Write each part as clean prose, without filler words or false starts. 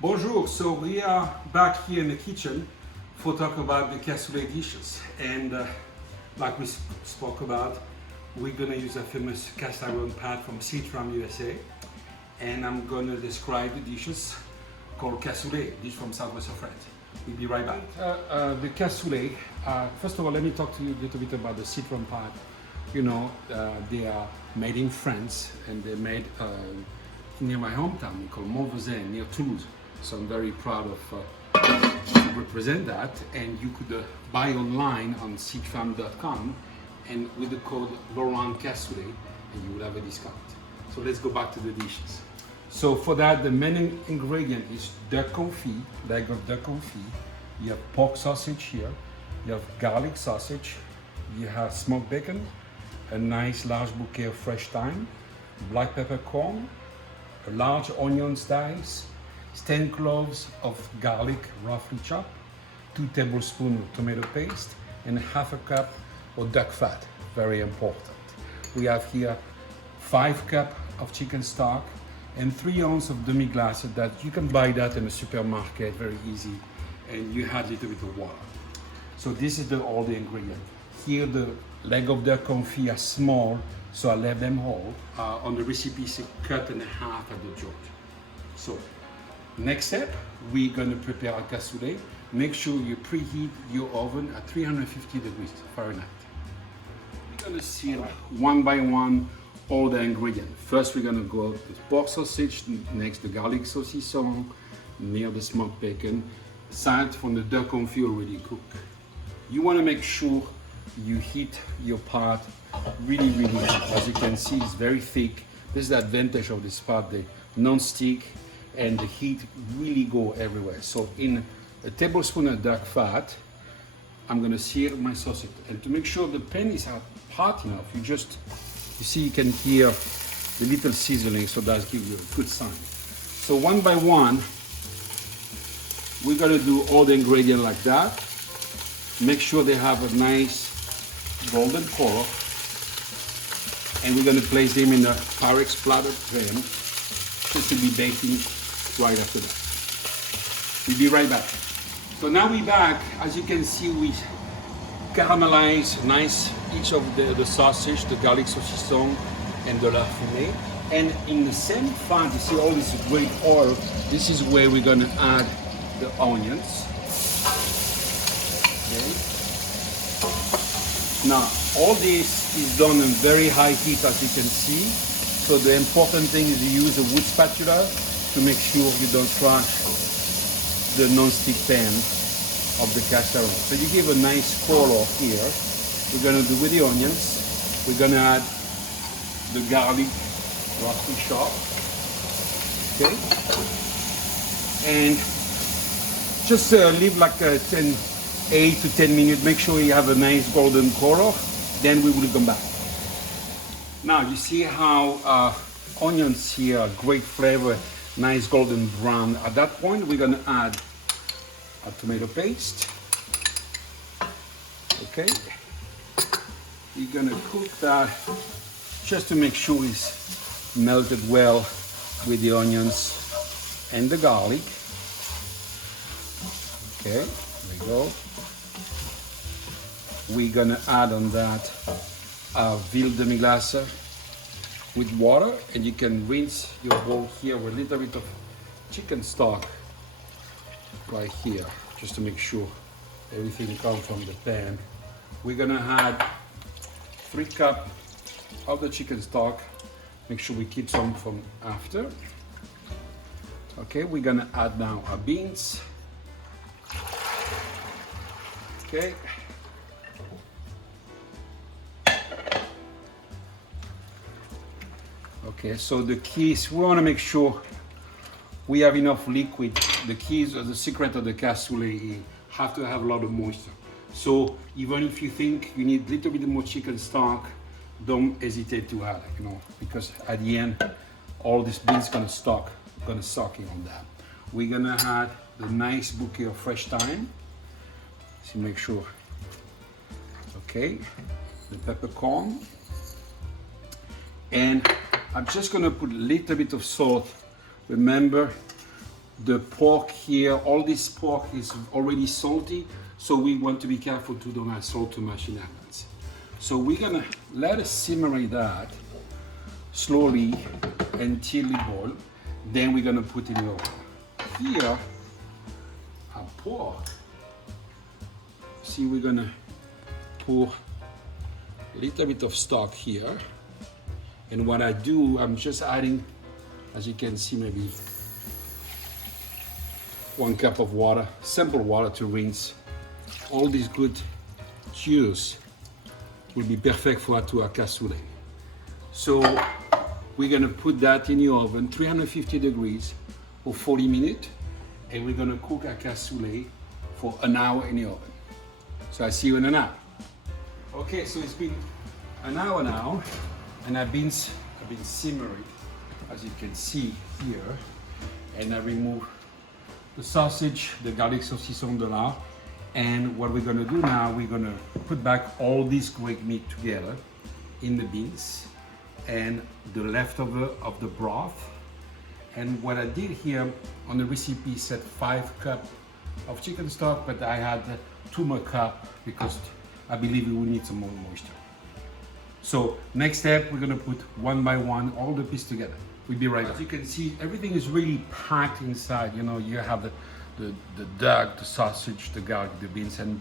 Bonjour, so we are back here in the kitchen for talk about the cassoulet dishes, and like we spoke about, we're gonna use a famous cast iron pan from Sitram, USA, and I'm gonna describe the dishes called cassoulet, dish from southwest of France. We'll be right back. The cassoulet, first of all, let me talk to you a little bit about the Sitram pan. You know, they are made in France, and they're made near my hometown called Montvoisin, near Toulouse. So I'm very proud of to represent that. And you could buy online on sitram.com and with the code Laurent Cassoulet, and you will have a discount. So let's go back to the dishes. So for that, the main ingredient is duck confit, leg of duck confit. You have pork sausage here. You have garlic sausage. You have smoked bacon, a nice large bouquet of fresh thyme, black peppercorn, a large onion dice, 10 cloves of garlic roughly chopped, 2 tablespoons of tomato paste, and half a cup of duck fat, very important. We have here 5 cups of chicken stock and 3 ounces of demi-glace that you can buy that in a supermarket, very easy, and you add a little bit of water. So this is all the ingredients. Here the leg of duck confit are small, so I left them whole. On the recipe, it's cut in half at the joint. So next step, we're gonna prepare a cassoulet. Make sure you preheat your oven at 350 degrees Fahrenheit. We're gonna seal one by one all the ingredients. First, we're gonna go with pork sausage, next the garlic saucisson, near the smoked bacon, aside from the duck confit already cooked. You wanna make sure you heat your pot really hot. As you can see, it's very thick. This is the advantage of this pot, the non-stick, and the heat really go everywhere. So in a tablespoon of duck fat, I'm gonna sear my sausage. And to make sure the pan is hot enough, you see you can hear the little sizzling, so that gives you a good sign. So one by one, we're gonna do all the ingredients like that. Make sure they have a nice golden color. And we're gonna place them in a Pyrex platter pan, just to be baking right after that. We'll be right back. So now we're back. As you can see, we caramelize nice each of the sausage, the garlic saucisson, and the la fumée. And in the same fat, you see all this great oil. This is where we're gonna add the onions. Okay. Now, all this is done on very high heat, as you can see. So the important thing is you use a wood spatula to make sure you don't crush the non-stick pan of the cast iron. So you give a nice color here. We're gonna do with the onions. We're gonna add the garlic roughly chopped. Okay. And just leave like 8 to 10 minutes. Make sure you have a nice golden color. Then we will come back. Now you see how onions here, great flavor, nice golden brown. At that point, we're gonna add a tomato paste. Okay. You're gonna cook that just to make sure it's melted well with the onions and the garlic. Okay, there we go. We're gonna add on that veal demi-glace with water, and you can rinse your bowl here with a little bit of chicken stock right here, just to make sure everything comes from the pan. We're gonna add 3 cups of the chicken stock. Make sure we keep some from after. Okay, we're gonna add now our beans. Okay. Okay, so the key is we want to make sure we have enough liquid. The keys or the secret of the cassoulet, you have to have a lot of moisture. So even if you think you need a little bit more chicken stock, don't hesitate to add, because at the end, all this beans gonna soak in on that. We're gonna add the nice bouquet of fresh thyme. So make sure. Okay, the peppercorn. And I'm just gonna put a little bit of salt. Remember, the pork here, all this pork is already salty, so we want to be careful to don't add salt too much in advance. So we're gonna let it simmer that slowly until it boils. Then we're gonna put it in the oven. Here, our pork. See, we're gonna pour a little bit of stock here. And what I do, I'm just adding, as you can see, maybe 1 cup of water, simple water to rinse. All this good juice will be perfect for our cassoulet. So we're gonna put that in the oven, 350 degrees for 40 minutes, and we're gonna cook our cassoulet for an hour in the oven. So I see you in an hour. Okay, so it's been an hour now, and I've been simmering, as you can see here, and I remove the sausage, the garlic saucisson de lard, and what we're gonna do now, we're gonna put back all this great meat together in the beans and the leftover of the broth. And what I did here on the recipe said 5 cups of chicken stock, but I had 2 more cups because I believe we will need some more moisture. So next step, we're gonna put one by one all the pieces together. We'll be right back. As you can see, everything is really packed inside. You know, you have the duck, the sausage, the garlic, the beans, and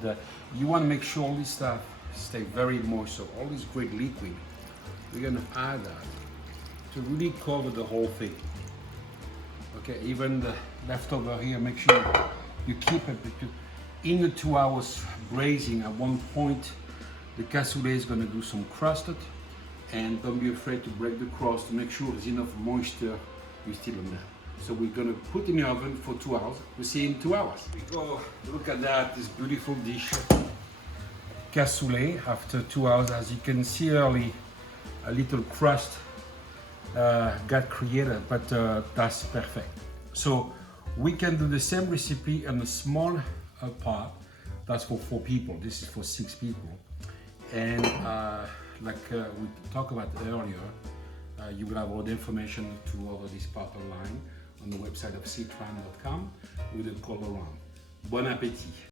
you want to make sure all this stuff stay very moist. So all this great liquid, we're gonna add that to really cover the whole thing. Okay, even the leftover here, make sure you keep it because in the 2 hours braising, at one point, the cassoulet is gonna do some crusted. And don't be afraid to break the crust to make sure there's enough moisture you still in there. So we're gonna put in the oven for 2 hours. We'll see in 2 hours. We go, look at that, this beautiful dish. Cassoulet after 2 hours. As you can see early, a little crust got created, but that's perfect. So we can do the same recipe in a small pot. That's for 4 people. This is for 6 people. And like we talked about earlier, you will have all the information to order this part online on the website of Sitram.com with a call around. Bon appétit!